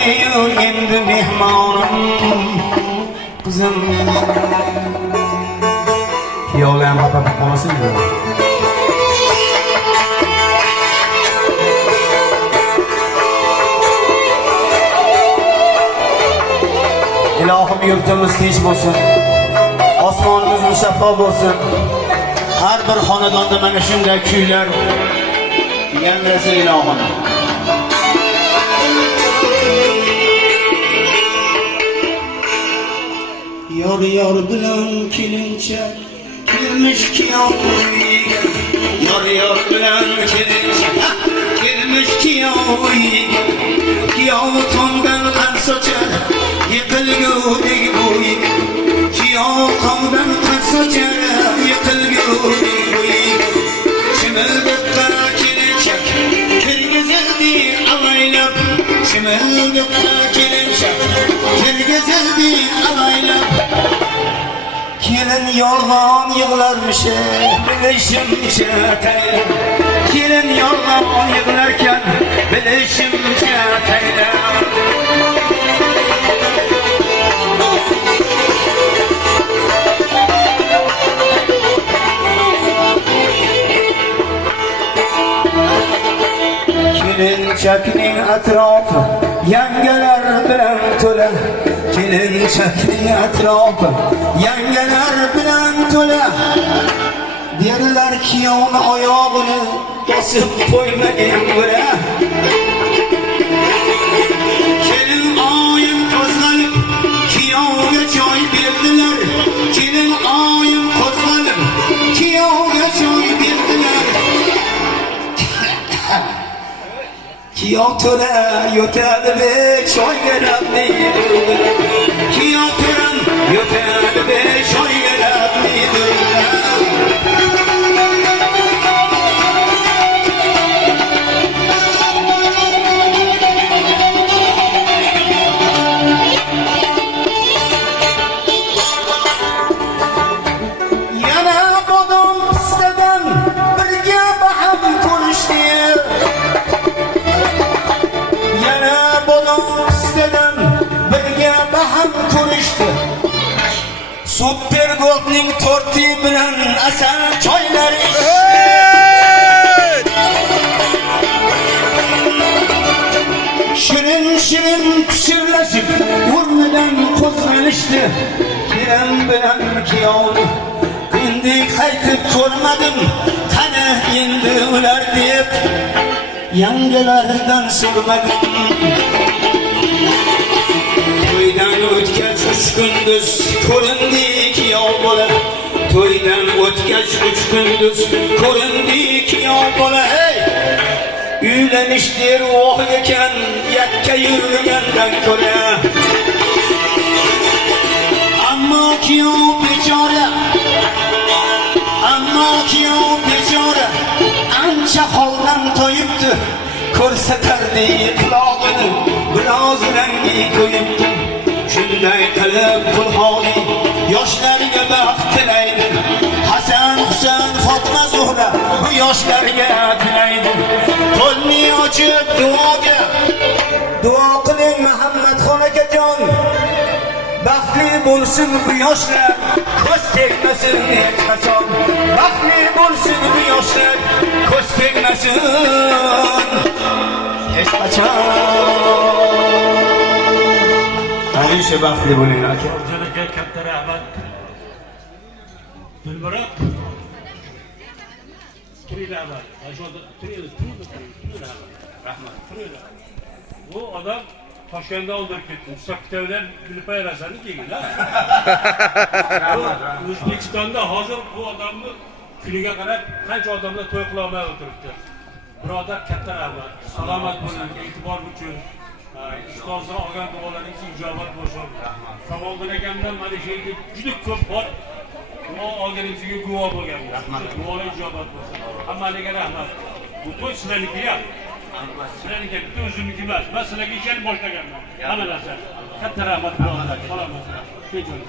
endi mehmonim qizim kuyovlar xafa bo'lib qolmasin. Ilohim yurtimiz tinch bo'lsin, osmonimiz musaffo bo'lsin. Har bir xonadonda mana shunday kuylar yangrasin ilohim. Yor bilan kelinchak kelmish kuyov uyga. Yor bilan kelinchak kelmish kuyov uyga. Kuyov tomdan qand sochar yiqilgudek bo'yiga. Kuyov tomdan qand sochar yiqilgudek bo'yiga. Shimildiqqa kelinchak kirgizildi avaylab. Shimildiqqa kelinchak kirgizildi avaylab. Kelin yolg'on yig'larmish, bilishimcha tayla. Kelin yolg'on yig'larkan, bilishimcha tayla. Kelinchakning atrofi yangalar bilan to'la. Kelinchakning atrofi yangalar bilan to'la. Derlar kuyovni oyog'ini bosib qo'ymagin bo'la. Kelin oyim qo'zg'alib kuyovga joy berdilar. Kelin oyim qo'zg'alib kuyovga joy berdilar. Kuyov to'la yotadi be choyga labni durdilar. Kuyov to'la yotadi be choyga labni durdilar. Yana bodom pistadan birga baham ko'rishdi. Super Gold'ning torti bilan asal choylar shirin pishirlashib o'rnidan qo'zg'alishdi. Kelin bilan kuyovni endi qaytib ko'rmadim, qani endi ular deb yangalardan so'rmadim. To'ydan o'tgach 3 kunduz ko'rindi kuyov bola. To'ydan o'tgach 3 kunduz ko'rindi kuyov bola. Hey! Uylanish dervoh ekan yakka yurgandan ko'ra. Ammo kuyov bechora, ancha holdan to'yibdi. Ko'rsatardi qulog'ini biroz rangi qo'yibdi. Shunday qilib Qur'oni yoshlarga baxt tilaydi. Hasan, Husayn, Fatma, Zuhra bu yoshlarga tilaydi. Qo'lni ochib duo qiling Muhammadxon akajon. Baxtli bo'lsin bu yoshlar, ko'z tegmasin hech qachon. Baxtli bo'lsin bu yoshlar, ko'z tegmasin hech qachon. Hamisha baxtli bo'ling aka. O'zingizga katta rahmat. Dilmurat. Turinglar. Ajoyib turinglar. Rahmat. Turinglar. Bu odam Toshkentda o'ldirib ketdi. Ustakitavdan bilib aylasani kelganlar. O'zbekistonda hozir bu odamni kuniga qarab qancha odamlar to'y qila olmay o'tiribdi. Birodar katta rahmat. Salomat bo'ling, e'tibor uchun. Ustozlar olgan duolaringiz ijobat bo'lsin. Kamoliddin akamdan mana shu yerga juda ko'p bor duo olganingizga guvoh bo'lganmiz. Rahmat. Duolar ijobat bo'lsin. Hammangizga rahmat. Bu to'y sizlarniki ham. Sizlarniki bitta o'zimniki emas. Men sizlarga ishonib boshlaganman. Hamma narsa. Katta rahmat birodar. Salomat. Kechiring.